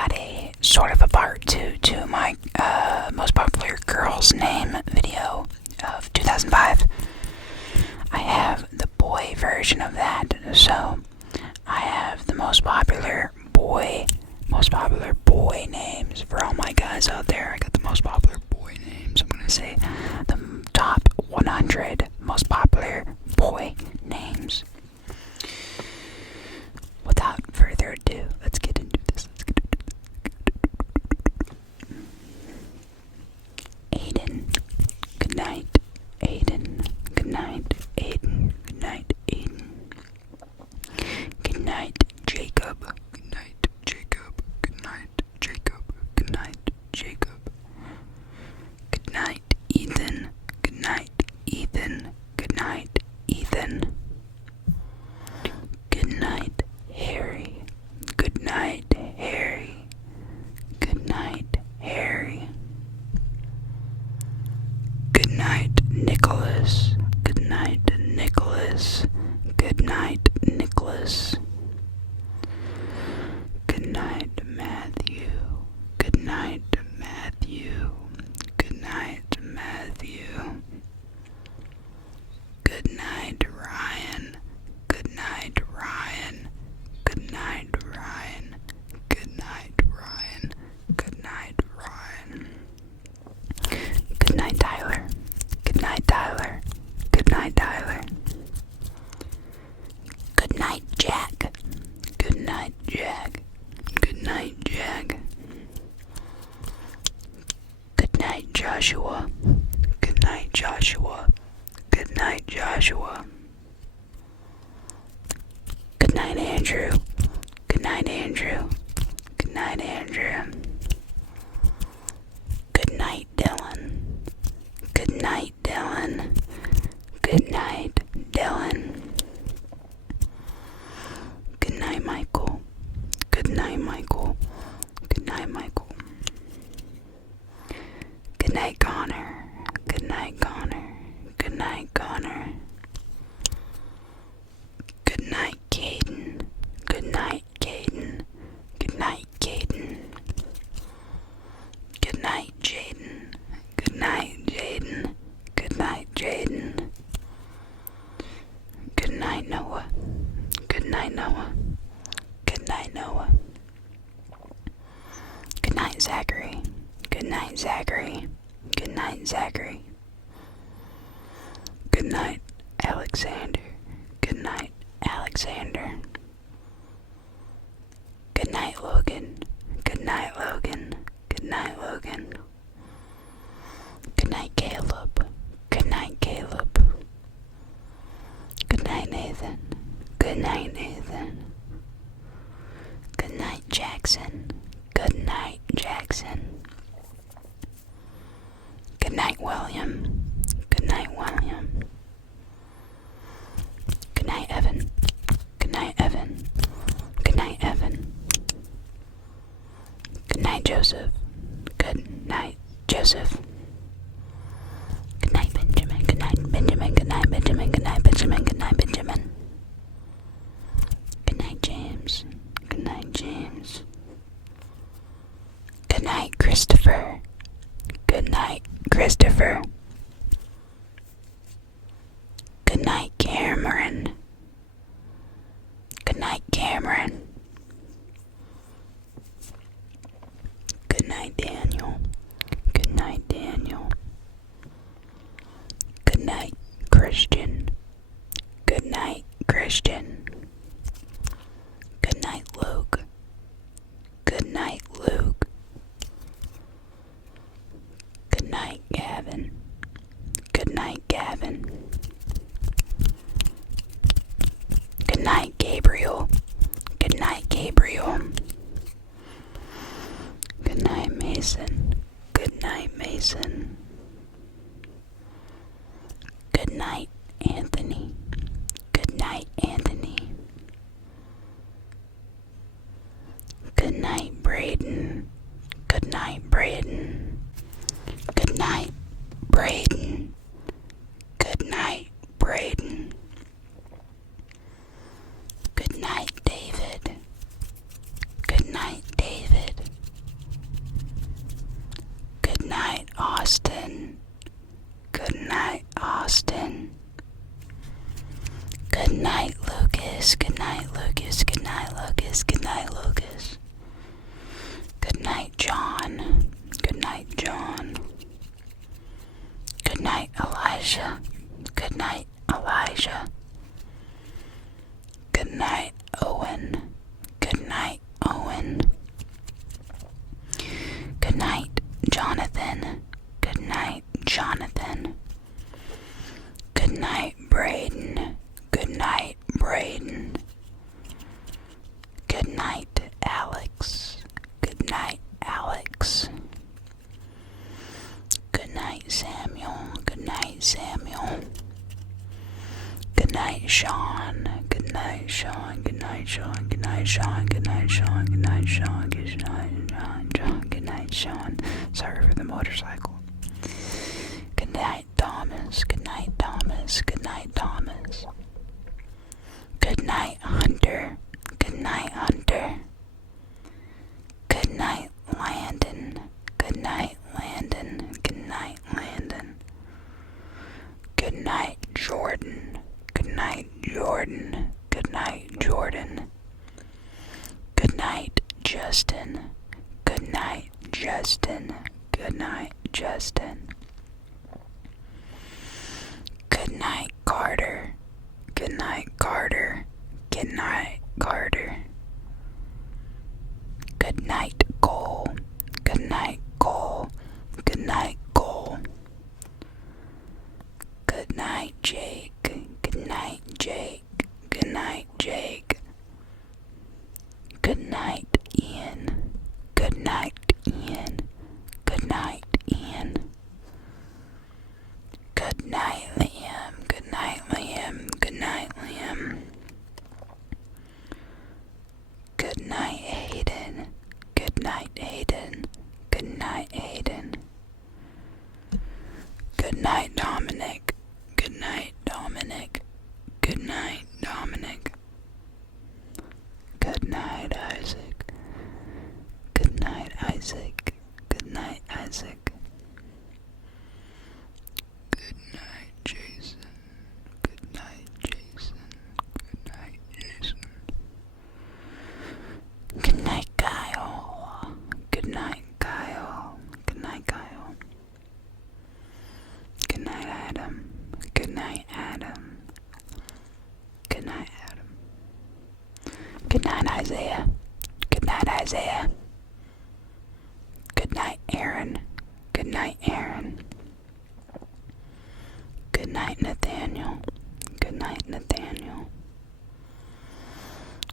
got a sort of a part two to my most popular girls' name video of 2005. I have the boy version of that, so I have the most popular boy names for all my guys out there. I got the most popular boy names. I'm gonna say the top 100 most popular boy names. Without further ado, let's get into this. Aiden, good night. Aiden, good night. Aiden, good night. Aiden, good night. Jacob, good night. Jacob, good night. Jacob, good night. Jacob, good night. Ethan, good night. Ethan, good night. Ethan, good night. Harry, good night. Harry, good night. Harry, good night. Nicholas, good night. Nicholas, good night. Nicholas, good night. Matthew, good night. Matthew, good night. Matthew, good night. Ryan, good night. Ryan, good night. Ryan, good night. Ryan, good night. Ryan, good night. Tyler, good night. Tyler, good night. Tyler, good night. Jack, good night. Jack, good night. Jack, good night. Joshua, good night. Joshua, good night. Joshua, good night. Andrew, good night. Andrew, good night. Andrew, good night. Dylan, good night. Dylan, good night. Dylan, good night. Michael, good night. Michael, good night. Michael, good night. Connor, good night. Connor, good night. Connor, good night. Caden, good night. Caden, good night. Caden, good night. Jaden, good night. Jaden, good night. Jaden, good night. Noah, good night. Noah, good night. Noah, good night. Zachary, good night. Zachary, good night. Zachary, good night. Alexander, good night. Alexander, good night. Logan, good night. Logan, good night. Logan, good night. Caleb, good night. Caleb, good night. Nathan, good night. Nathan, good night. Jackson, good night. Jackson, good night. William, good night. William, good night. Evan, good night. Evan, good night. Evan, good night. Joseph, good night. Joseph, good night. Benjamin, good night. Benjamin, good night. Benjamin, good night. Benjamin, good night. Benjamin, good night. James, good night. James, good night. Christopher, good night. Christopher, good night. Cameron, good night. Cameron, good night. Daniel, good night. Daniel, good night. Christian, good night. Christian, good night. Luke, good night. Luke, good night. Gavin, good night. Gavin, good night. Gabriel, good night. Gabriel, good night. Mason, good night. Mason, good night. Anthony, good night. Anthony, Good night, Lucas. Good night, Lucas. Good night, Lucas. Good night, Lucas. Good night, John. Good night, John. Good night, Elijah. Good night, Elijah. Good night, Owen. Good night, Owen. Good night, Jonathan. Good night, Jonathan. Good night, Braden. Good night, Braden. Good night, Alex. Good night, Alex. Good night, Samuel. Good night, Samuel. Good night, Sean. Good night, Sean. Good night, Sean. Good night, Sean. Good night, Sean. Good night, Sean. Good night, Sean. Good night, Sean. Sorry for the motorcycle. Good night, Thomas. Good night, Thomas. Good night, Thomas. Good night, Hunter. Good night, Hunter. Good night, Landon. Good night, Landon. Good night, Landon. Good night, Jordan. Good night, Jordan. Good night, Jordan. Good night, Justin. Good night, Justin. Good night, Justin. Good night, Carter. Good night, Carter. Good night, Carter. Good night, Cole. Good night, Cole. Good night, Cole. Good night, Jake. Good night, Jake. Good night, Jake. Good night, Ian. Good night, Ian. Good night, Ian. Good night, Liam. Good night, Liam. Good night, Liam. Good night, Hayden. Good night, Hayden. Good night, Hayden. Good night, Dominic. Good night, Dominic. Good night, Dominic. Good night, Isaac. Good night, Isaac. Good night, Isaac. Good night, Jason. Good night, Jason. Good night, Jason. Good night, Kyle. Good night, Kyle. Good night, Kyle. Good night, Adam. Good night, Adam. Good night, Adam. Good night, Isaiah. Good night, Isaiah. Good night, Aaron. Good night, Aaron. Good night, Nathaniel. Good night, Nathaniel.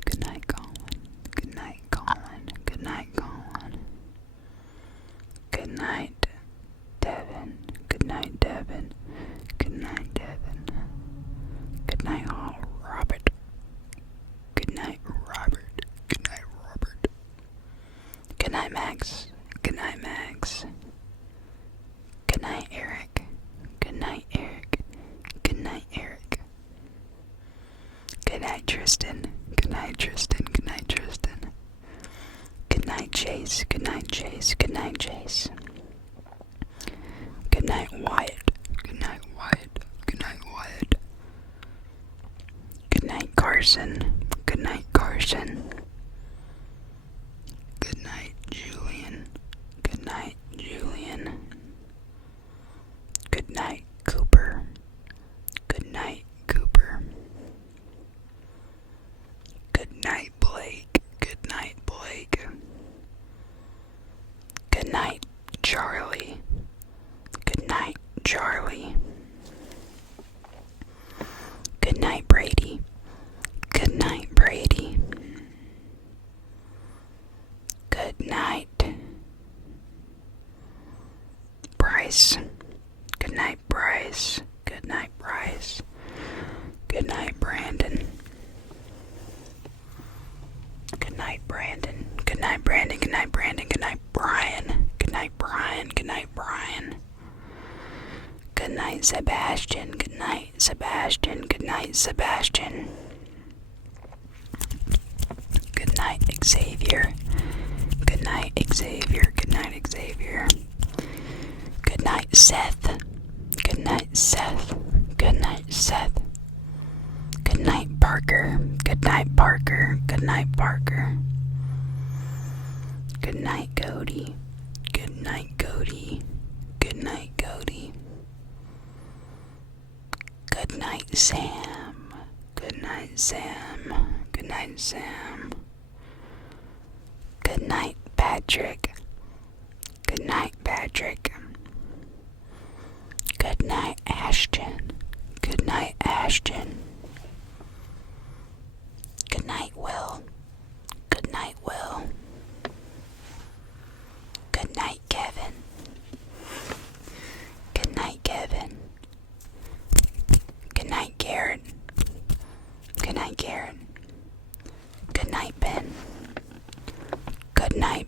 Good night, Colin. Good night, Colin. Good night, Colin. Good night, Devin. Good night, Devin. Good night, Devin. Good night, Robert. Good night, Robert. Good night, Robert. Good night, Max. Good night, Max. Good night, Eric. Good night, Eric. Good night, Eric. Good night, Tristan. Good night, Tristan. Good night, Tristan. Good night, Chase. Good night, Chase. Good night, Chase. Good night, Wyatt. Good night, Wyatt. Good night, Wyatt. Good night, Carson. Good night, Carson. Good night, Julian. Good night, Julian. Good night, Cooper. Good night, Cooper. Good night, Blake. Good night, Blake. Good night, Charlie. Good night, Charlie. Good night, Brady. Good night, Brady. Good night, Bryce. Good night, Bryce. Good night, Bryce. Good night, Brandon. Good night, Brandon. Good night, Brandon. Good night, Brandon. Good night, Brian. Good night, Brian. Good night, Brian. Good night, Sebastian. Good night, Sebastian. Good night, Sebastian. Good night, Xavier. Good night, Xavier. Good night, Xavier. Good night, Seth. Good night, Seth. Good night, Seth. Good night, Parker. Good night, Parker. Good night, Parker. Good night, Cody. Good night, Cody. Good night, Cody. Good night, Sam. Good night, Sam. Good night, Sam. Good night, Patrick. Good night, Patrick. Good night, Ashton. Good night, Ashton. Good night, Will. Good night, Will. Good night, Kevin. Good night, Kevin. Good night, Garrett. Good night, Garrett. Good night, Ben. Good night,